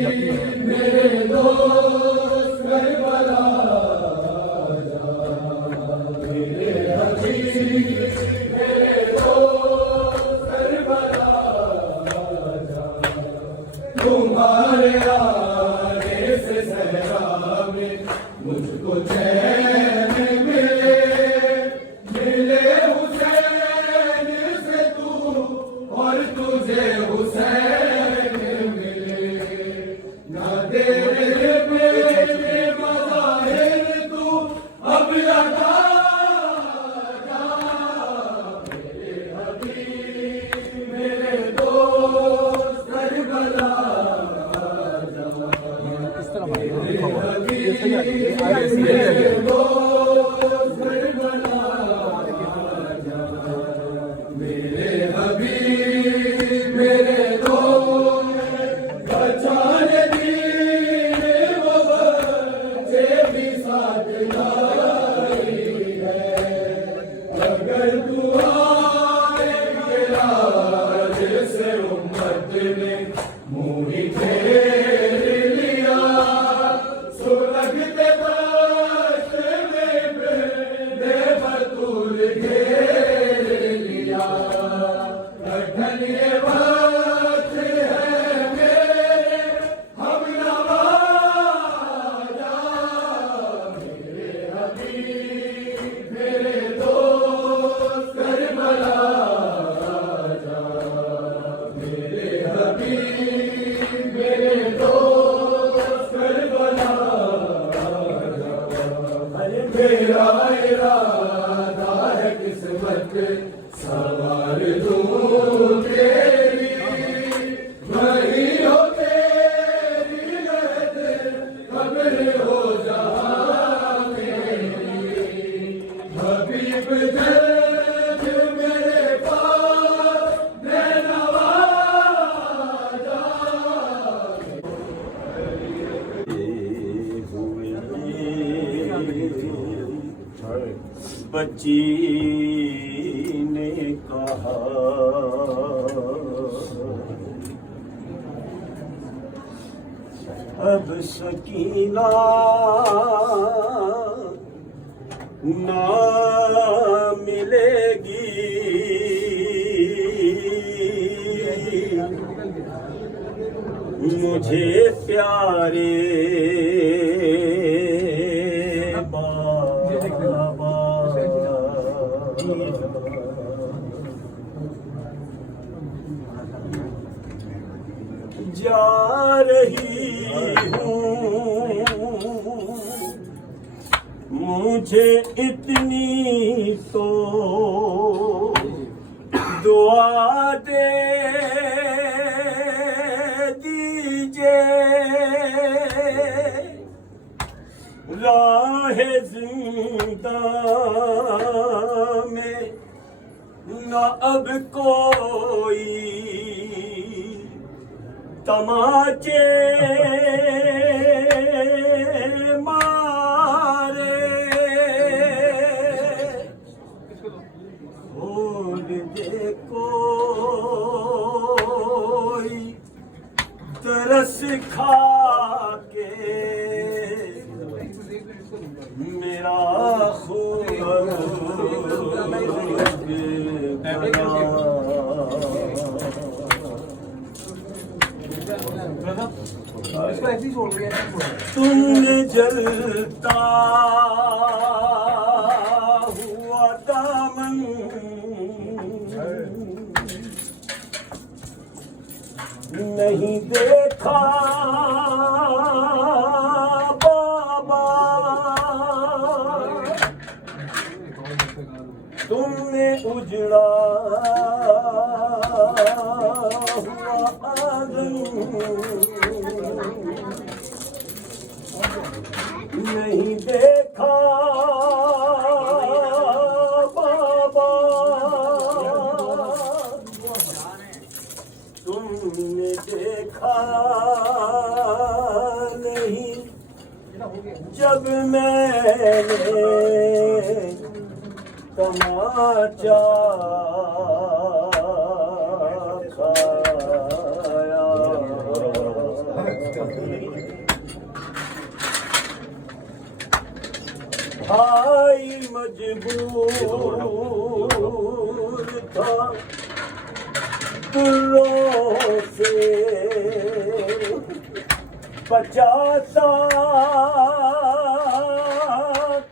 मेरे दोस्त करबला जा, मेरे हबीब मेरे दोस्त करबला जा, तुम्हारे आने से सहरा में मुझको चैन मिले, मिले हुसैन से तू और तुझे हुसैन मिले, ना तेरे मेरे मज़ाहिर तू अब अता जा, मेरे हबीब मेरे दोस्त करबला जा, मेरे हबीब मेरे दोस्त करबला जा, मेरे हबीब मेरे दोस्त बचान दीन वो बच्चे भी साथ लाई है, अगर तू आएंगे आज से उम्मत ने मुँह ही फेर लिया, सुलगते दस्त में बेबतूल घेर लिया, कठिन ये वक्त है मेरे हम नवाजा, मेरे हबीब मेरे दोस्त करबला जा, मेरे हबीब मेरे दोस्त करबला जा, मेरा इरादा है किस्मत सवार दूं तेरी, वही हो तेरी लहद कब्र हो जहाँ मेरी, हबीब जल्द मेरे पास मैं नवाजा, बच्ची ने कहा अब सकीना ना मिलेगी, मुझे प्यारे जा रही हूँ, मुझे इतनी तो दुआ दे दीजिए, राहे जिंदा में न अब कोई तमाचे मारे, भूल दे कोई तरस खा के मेरा खून तुमने जलता हुआ दामन नहीं देखा बाबा, तुमने उजड़ा हुआ आंगन नहीं देखा बाबा, तुमने देखा नहीं जब मैंने तमाचा खाया, भाई मजबूर था दुर्रों से बचाता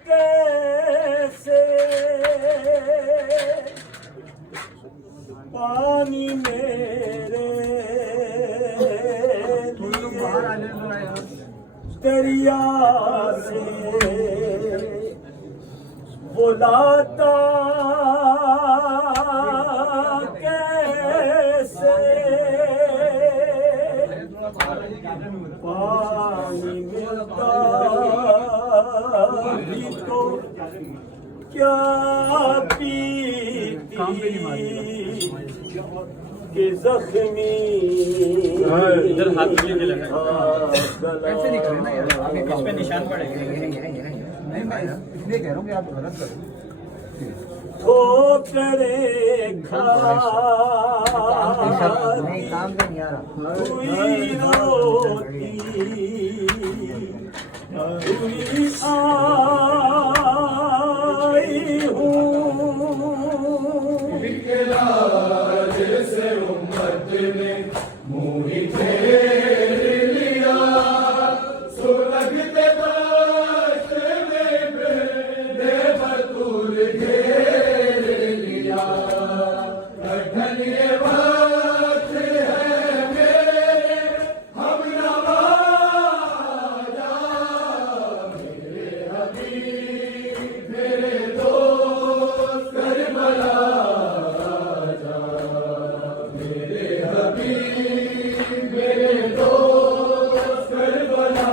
कैसे पानी मेरे दरिया से बुलाता कैसे पानी मिलता भी तो क्या पीती के जख्मी इधर हाथ नीचे लगा ऐसे नहीं करें ना यार, इस पे निशान पड़ेगा। नहीं मैं इसलिए कह रहा हूँ कि आप गलत करो। ठोकरे नहीं काम पे नहीं आ रहा। हुई रोती हुई आई हूँ जैसे उम्मत ने मुँह ही फेर लिया सुलगते दाश्त में बेबतूल घेर लिया कठिन ये वक्त है मेरे हम नवाजा मेरे हबीब मेरे दोस्त करबला मेरे दोस्त करबला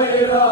मेरा